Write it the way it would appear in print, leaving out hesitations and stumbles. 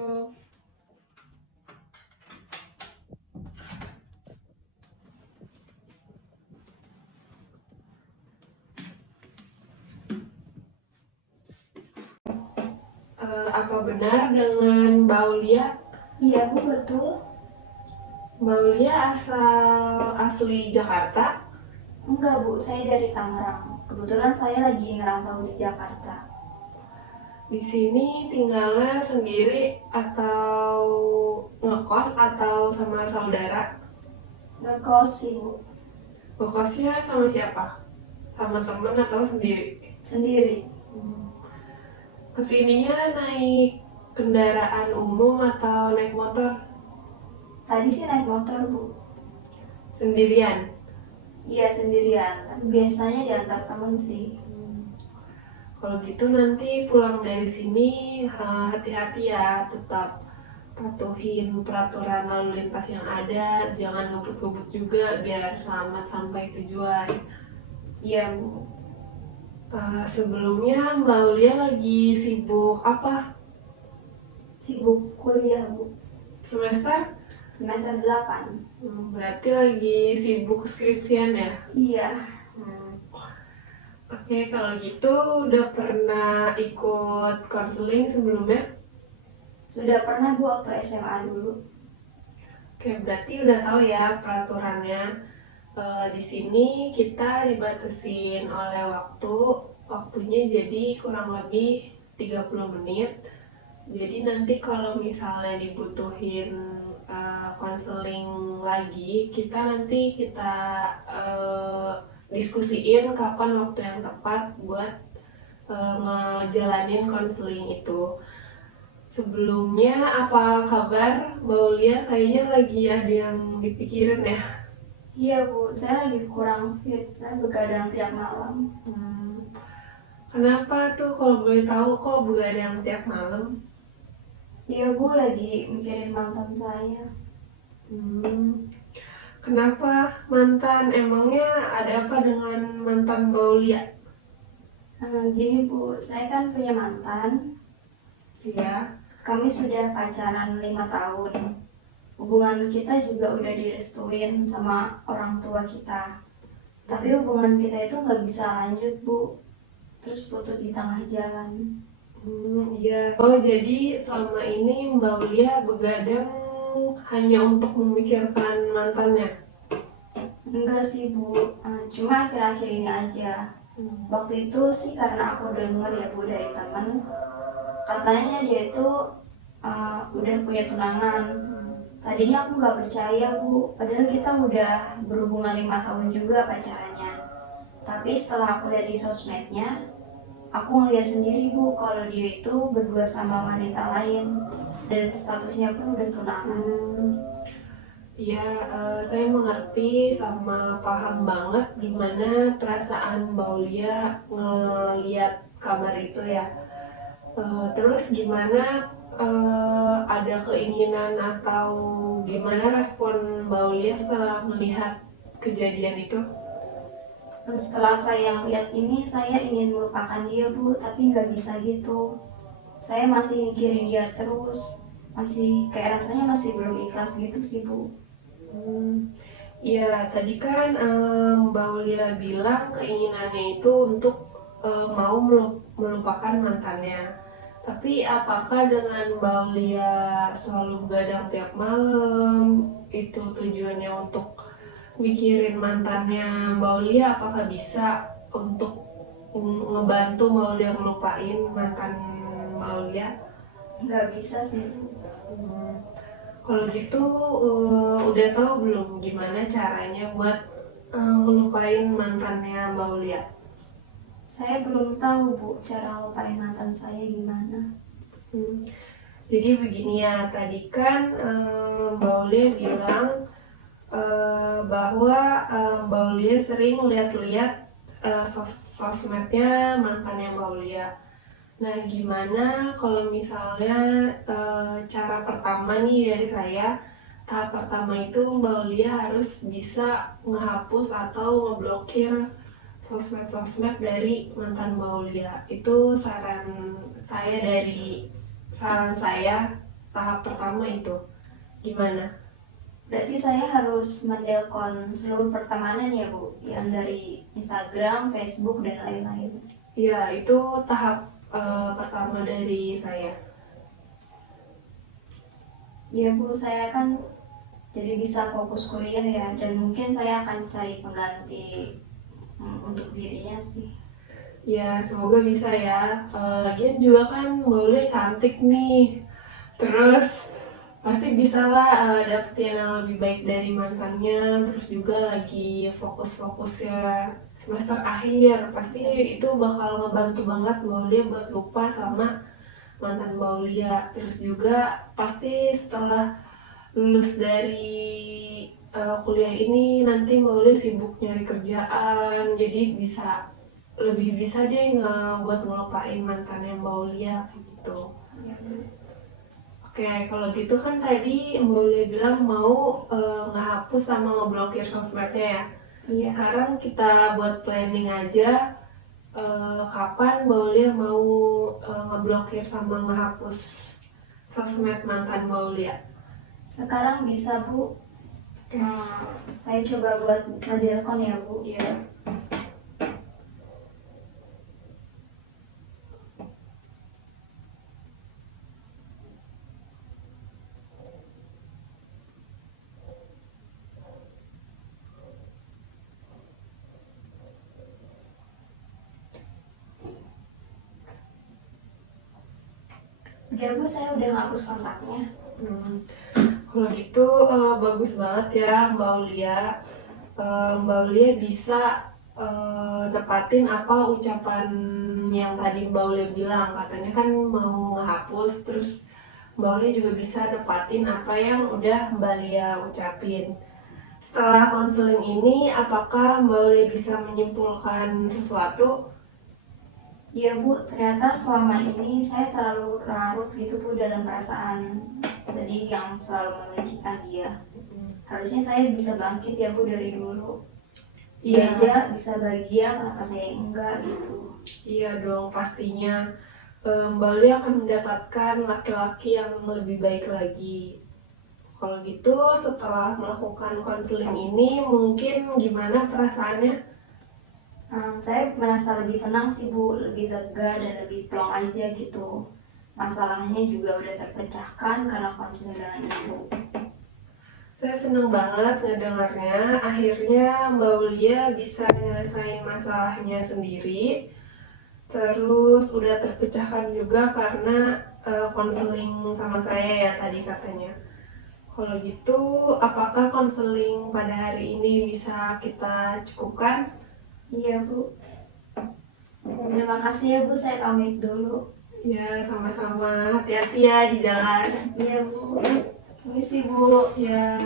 Halo, apa benar dengan Mbak Aulia? Iya Bu, betul. Mbak Aulia asli Jakarta? Enggak Bu, saya dari Tangerang. Kebetulan saya lagi ngerantau di Jakarta. Di sini tinggalnya sendiri atau ngekos atau sama saudara? Ngekos sih Bu, Ngekosnya sama siapa? Sama temen atau sendiri? sendiri. Kesininya naik kendaraan umum atau naik motor? Tadi sih naik motor Bu. Sendirian? Iya sendirian, tapi biasanya diantar temen sih. Kalau gitu nanti pulang dari sini hati-hati ya, tetap patuhin peraturan lalu lintas yang ada, jangan ngebut-ngebut juga biar selamat sampai tujuan. Iya Bu, Sebelumnya Mbak Aulia lagi sibuk apa? sibuk kuliah Bu. Semester? Semester 8. Berarti lagi sibuk skripsian ya? Iya, Oke, kalau gitu udah pernah ikut konseling sebelumnya? sudah pernah Bu waktu SMA dulu. Oke, berarti udah tahu ya peraturannya. Di sini kita dibatasin oleh waktunya jadi kurang lebih 30 menit. Jadi nanti kalau misalnya dibutuhin konseling lagi, kita diskusiin kapan waktu yang tepat buat ngejalanin konseling itu. Sebelumnya apa kabar Mbak Aulia? Kayaknya lagi ada yang dipikirin ya. Iya Bu, saya lagi kurang fit, saya begadang tiap malam. Kenapa tuh kalau boleh tahu kok begadang tiap malam? Iya Bu, lagi mikirin mantan saya. Kenapa mantan? Emangnya ada apa dengan mantan Mbak Aulia? Gini Bu, saya kan punya mantan. Iya. Kami sudah pacaran 5 tahun. Hubungan kita juga udah direstuin sama orang tua kita. Tapi hubungan kita itu nggak bisa lanjut Bu. Terus putus di tengah jalan. Iya. Oh, jadi selama ini Mbak Aulia begadang hanya untuk memikirkan mantannya? Enggak sih Bu, cuma akhir-akhir ini aja. Waktu itu sih karena aku denger ya Bu dari temen, katanya dia itu udah punya tunangan. Tadinya aku nggak percaya Bu, padahal kita udah berhubungan 5 tahun juga pacarannya. Tapi setelah aku lihat di sosmednya, aku ngeliat sendiri Bu kalau dia itu berdua sama wanita lain dan statusnya pun udah tunangan. Iya, saya mengerti sama paham banget gimana perasaan Mbak Aulia ngeliat kabar itu ya. Terus gimana ada keinginan atau gimana respon Mbak Aulia setelah melihat kejadian itu? Dan setelah saya lihat ini, saya ingin melupakan dia Bu, tapi nggak bisa gitu. Saya masih mikirin dia terus, masih kayak rasanya masih belum ikhlas gitu sih Bu. Iya, tadi kan Mbak Aulia bilang keinginannya itu untuk mau melupakan mantannya. Tapi apakah dengan Mbak Aulia selalu begadang tiap malam, itu tujuannya untuk mikirin mantannya Mbak Aulia, apakah bisa untuk ngebantu Mbak Aulia melupain mantan Mbak Aulia? Nggak bisa sih Bu. Kalau gitu udah tahu belum gimana caranya buat ngelupain mantannya Mbak Aulia? Saya belum tahu Bu cara lupain mantan saya gimana. Jadi begini ya, tadi kan Mbak Aulia bilang bahwa Mbak Aulia sering lihat-lihat sosmednya mantannya Mbak Aulia. Nah, gimana kalau misalnya cara pertama nih dari saya, tahap pertama itu Mbak Aulia harus bisa ngehapus atau ngeblokir sosmed-sosmed dari mantan Mbak Aulia. Itu saran saya tahap pertama itu gimana? Berarti saya harus mendelkon seluruh pertemanan ya Bu, yang dari Instagram, Facebook, dan lain-lain. Ya, itu tahap pertama dari saya. Ya Bu, saya kan jadi bisa fokus kuliah ya, dan mungkin saya akan cari pengganti untuk dirinya sih. Ya, semoga bisa ya. Lagian juga kan Mbak cantik nih. Terus pasti bisa lah dapetin yang lebih baik dari mantannya. Terus juga lagi fokus-fokusnya semester akhir. Pasti itu bakal ngebantu banget Mbak buat lupa sama mantan Mbak. Terus juga pasti setelah lulus dari kuliah ini nanti Mbak sibuk nyari kerjaan. Jadi lebih bisa deh buat ngelupain mantannya Mbak Ulia gitu. Oke, kalau gitu kan tadi Mbak Ulia bilang mau ngehapus sama ngeblokir sosmednya ya. Iya. Sekarang kita buat planning aja kapan Mbak Ulia mau ngeblokir sama ngehapus sosmed mantan Mbak Ulia. Sekarang bisa Bu. Saya coba buat ngedelkon ya Bu. Iya. Udah Bu, saya udah ngapus kontaknya. Kalau gitu bagus banget ya Mbak Ulia. Mbak Ulia bisa dapatin apa ucapan yang tadi Mbak Ulia bilang. Katanya kan mau ngehapus, terus Mbak Ulia juga bisa dapatin apa yang udah Mbak Ulia ucapin. Setelah konseling ini, apakah Mbak Ulia bisa menyimpulkan sesuatu? Iya Bu, ternyata selama ini saya terlalu larut gitu Bu dalam perasaan sedih yang selalu menunjukkan dia. Harusnya saya bisa bangkit ya Bu dari dulu. Dia aja bisa bahagia, kenapa saya enggak gitu. Iya dong, pastinya Mbak Lia akan mendapatkan laki-laki yang lebih baik lagi. Kalau gitu setelah melakukan konseling ini mungkin gimana perasaannya? Saya merasa lebih tenang sih Bu, lebih lega dan lebih plong aja gitu. Masalahnya juga udah terpecahkan karena konseling dengan Ibu. Saya seneng banget ngedengarnya. Akhirnya Mbak Ulia bisa nyelesain masalahnya sendiri. Terus udah terpecahkan juga karena konseling sama saya ya tadi katanya. Kalau gitu, apakah konseling pada hari ini bisa kita cukupkan? Iya Bu. Terima kasih ya Bu, saya pamit dulu. Ya, sama-sama. Hati-hati ya di jalan. Iya Bu. Permisi Bu. Ya.